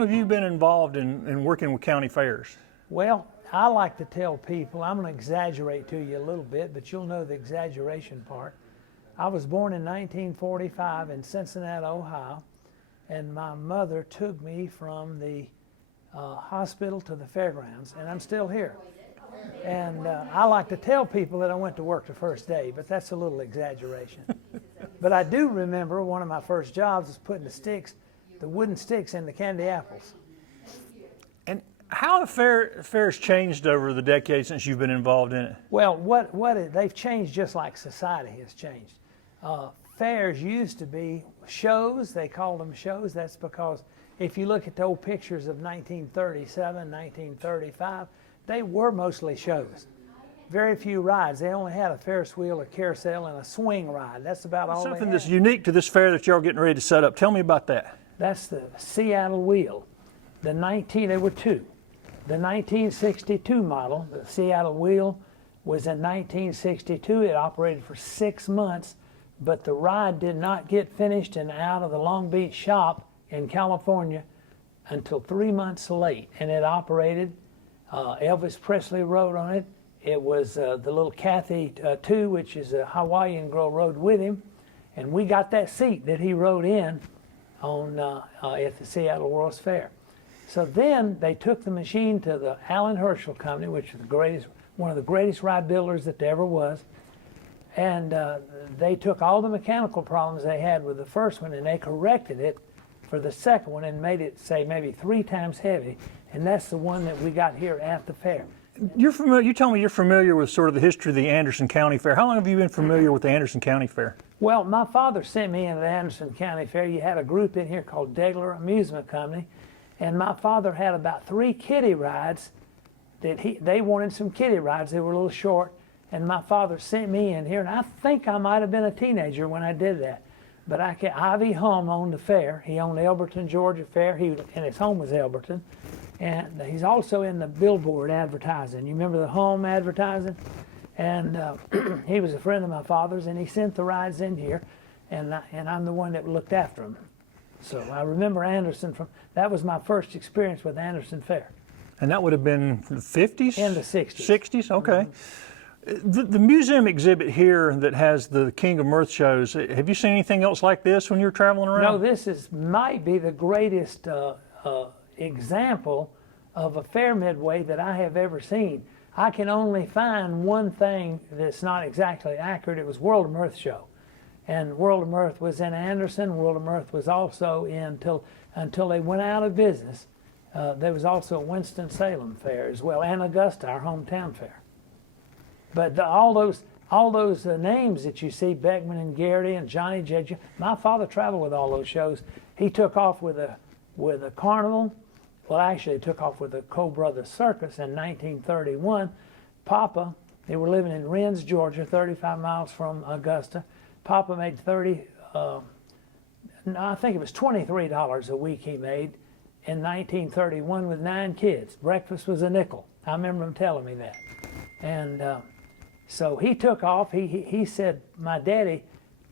long have you been involved in working with county fairs? Well, I like to tell people, I'm going to exaggerate to you a little bit, but you'll know the exaggeration part. I was born in 1945 in Cincinnati, Ohio, and my mother took me from the hospital to the fairgrounds, and I'm still here. And I like to tell people that I went to work the first day, but that's a little exaggeration. But I do remember one of my first jobs was putting the wooden sticks in the candy apples. And how have fairs changed over the decades since you've been involved in it? Well, they've changed just like society has changed. Fairs used to be shows. They called them shows. That's because if you look at the old pictures of 1937, 1935, they were mostly shows. Very few rides. They only had a Ferris wheel, a carousel, and a swing ride. That's about all they had. Something that's unique to this fair that y'all are getting ready to set up. Tell me about that. That's the Seattle wheel. There were two. The 1962 model, the Seattle wheel, was in 1962. It operated for 6 months, but the ride did not get finished and out of the Long Beach shop in California until 3 months late. And it operated. Elvis Presley rode on it. It was the little Kathy II, which is a Hawaiian girl, rode with him. And we got that seat that he rode in on at the Seattle World's Fair. So then they took the machine to the Allen Herschel Company, which is one of the greatest ride builders that there ever was. And they took all the mechanical problems they had with the first one and they corrected it for the second one and made it, say, maybe 3 times heavy. And that's the one that we got here at the fair. You're familiar. You tell me you're familiar with sort of the history of the Anderson County Fair. How long have you been familiar with the Anderson County Fair? Well, my father sent me into the Anderson County Fair. You had a group in here called Degler Amusement Company, and my father had about 3 kiddie rides that they wanted some kiddie rides. They were a little short, and my father sent me in here, and I think I might have been a teenager when I did that. But Ivy Helm owned the fair. He owned the Elberton, Georgia Fair, and his home was Elberton. And he's also in the billboard advertising. You remember the home advertising? And he was a friend of my father's, and he sent the rides in here, and I'm the one that looked after them. So I remember Anderson that was my first experience with Anderson Fair. And that would have been the 50s? In the 60s. 60s, okay. The museum exhibit here that has the King of Mirth shows, have you seen anything else like this when you're traveling around? No, this might be the greatest example of a fair midway that I have ever seen. I can only find one thing that's not exactly accurate. It was World of Mirth show. And World of Mirth was in Anderson. World of Mirth was also until they went out of business. There was also a Winston-Salem fair as well, and Augusta, our hometown fair. But all those names that you see, Beckman and Garrity and Johnny J. My father traveled with all those shows. He took off with a carnival. Well, actually, he took off with the Coe Brothers Circus in 1931. Papa, they were living in Rennes, Georgia, 35 miles from Augusta. Papa made I think it was $23 a week he made in 1931 with 9 kids. Breakfast was a nickel. I remember him telling me that. And so he took off. He said, my daddy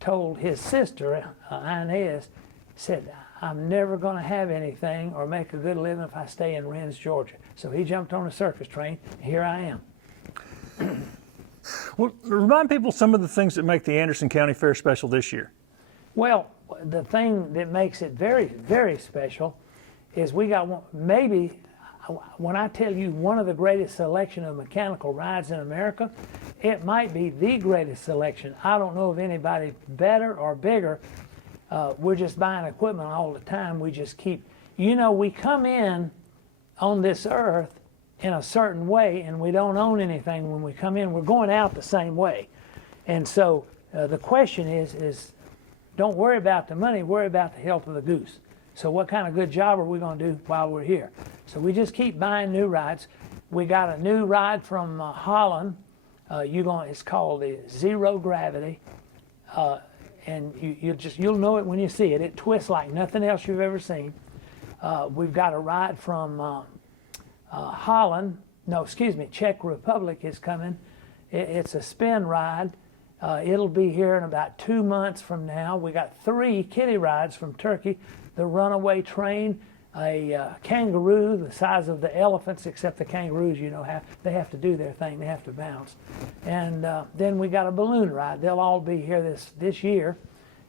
told his sister, Inez, said, I'm never going to have anything or make a good living if I stay in Rennes, Georgia. So he jumped on a circus train, and here I am. Well, remind people some of the things that make the Anderson County Fair special this year. Well, the thing that makes it very, very special is we got one, maybe, when I tell you one of the greatest selection of mechanical rides in America, it might be the greatest selection. I don't know of anybody better or bigger. We're just buying equipment all the time. We just keep, we come in on this earth in a certain way, and we don't own anything when we come in. We're going out the same way. And so the question is don't worry about the money, worry about the health of the goose. So what kind of good job are we going to do while we're here? So we just keep buying new rides. We got a new ride from Holland. It's called the Zero Gravity. And you'll know it when you see it. It twists like nothing else you've ever seen. We've got a ride from Czech Republic is coming. It's a spin ride. It'll be here in about 2 months from now. We got 3 kiddie rides from Turkey. The Runaway Train, a kangaroo the size of the elephants, except the kangaroos, you know, they have to do their thing, they have to bounce. And then we got a balloon ride. They'll all be here this year.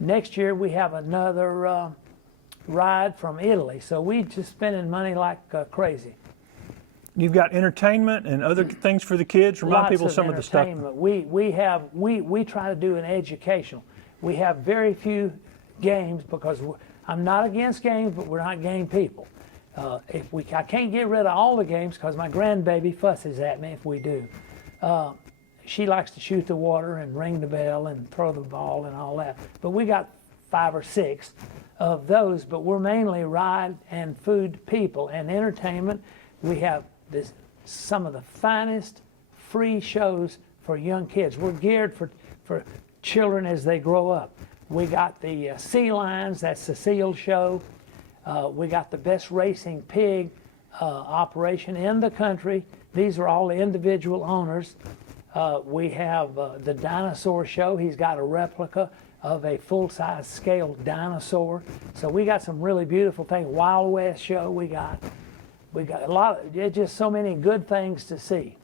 Next year we have another ride from Italy. So we just spending money like crazy. You've got entertainment and other things for the kids. Remind people some of the stuff. We try to do an educational. We have very few games because I'm not against games, but we're not game people. I can't get rid of all the games because my grandbaby fusses at me if we do. She likes to shoot the water and ring the bell and throw the ball and all that. But we got 5 or 6 of those, but we're mainly ride and food people and entertainment. We have some of the finest free shows for young kids. We're geared for children as they grow up. We got the sea lions, that's the seal show. We got the best racing pig operation in the country. These are all the individual owners. We have the dinosaur show. He's got a replica of a full-size scale dinosaur. So we got some really beautiful things. Wild West show we got a lot of, there's just so many good things to see.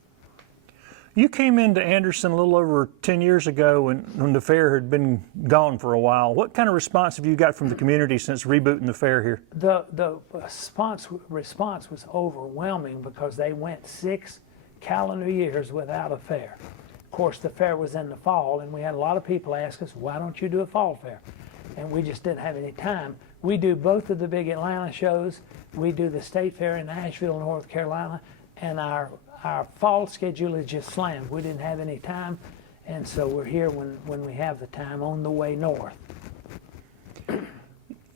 You came into Anderson a little over 10 years ago when the fair had been gone for a while. What kind of response have you got from the community since rebooting the fair here? The response was overwhelming because they went 6 calendar years without a fair. Of course, the fair was in the fall, and we had a lot of people ask us, why don't you do a fall fair? And we just didn't have any time. We do both of the big Atlanta shows. We do the state fair in Asheville, North Carolina, and our fall schedule is just slammed. We didn't have any time, and so we're here when we have the time on the way north.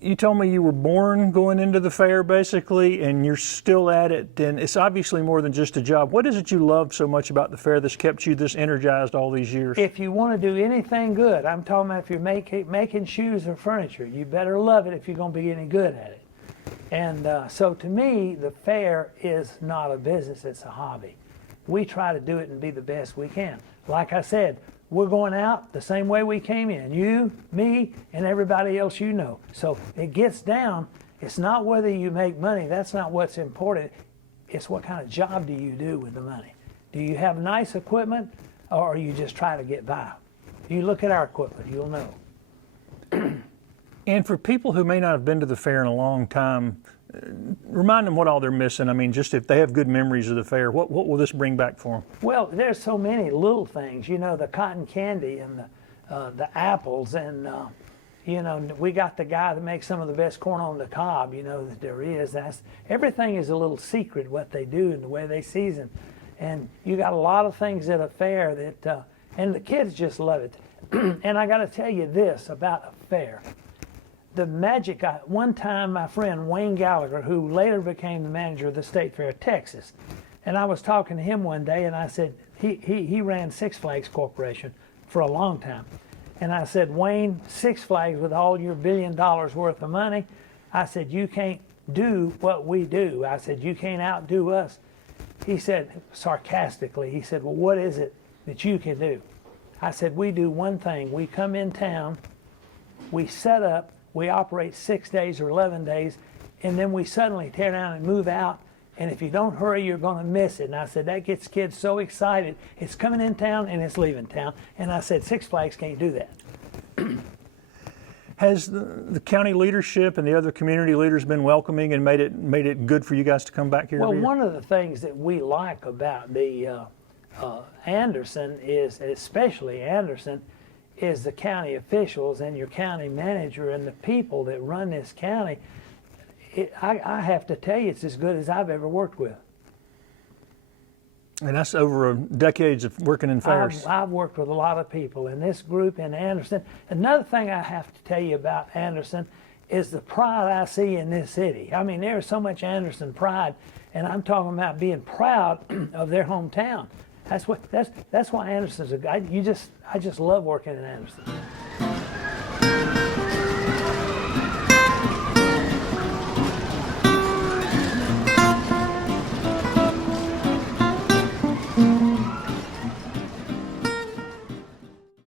You told me you were born going into the fair, basically, and you're still at it, and it's obviously more than just a job. What is it you love so much about the fair that's kept you this energized all these years? If you want to do anything good, I'm talking about if you're making shoes or furniture, you better love it if you're going to be any good at it. And so to me, the fair is not a business, it's a hobby. We try to do it and be the best we can. Like I said, we're going out the same way we came in. You, me, and everybody else you know. So it gets down, it's not whether you make money, that's not what's important. It's what kind of job do you do with the money. Do you have nice equipment, or you just try to get by? You look at our equipment, you'll know. And for people who may not have been to the fair in a long time, remind them what all they're missing. I mean, just if they have good memories of the fair, what will this bring back for them? Well, there's so many little things, you know, the cotton candy and the apples, and you know, we got the guy that makes some of the best corn on the cob, you know, that there is. Everything is a little secret, what they do and the way they season. And you got a lot of things at a fair that, and the kids just love it. And I got to tell you this about a fair. The magic, one time my friend Wayne Gallagher, who later became the manager of the State Fair of Texas, and I was talking to him one day, and I said, he ran Six Flags Corporation for a long time. And I said, Wayne, Six Flags with all your $1 billion worth of money, I said, you can't do what we do. I said, you can't outdo us. He said, sarcastically, he said, well, what is it that you can do? I said, we do one thing. We come in town, we set up, we operate 6 days or 11 days, and then we suddenly tear down and move out, and if you don't hurry, you're going to miss it. And I said, that gets kids so excited. It's coming in town and it's leaving town. And I said, Six Flags can't do that. Has the county leadership and the other community leaders been welcoming and made it good for you guys to come back here? Well, one of the things that we like about the Anderson is, especially Anderson, is the county officials and your county manager and the people that run this county. I have to tell you, it's as good as I've ever worked with. And that's over decades of working in fairs. I've worked with a lot of people, and this group in Anderson. Another thing I have to tell you about Anderson is the pride I see in this city. I mean, there's so much Anderson pride, and I'm talking about being proud of their hometown. That's why Anderson's a guy. I just love working in Anderson.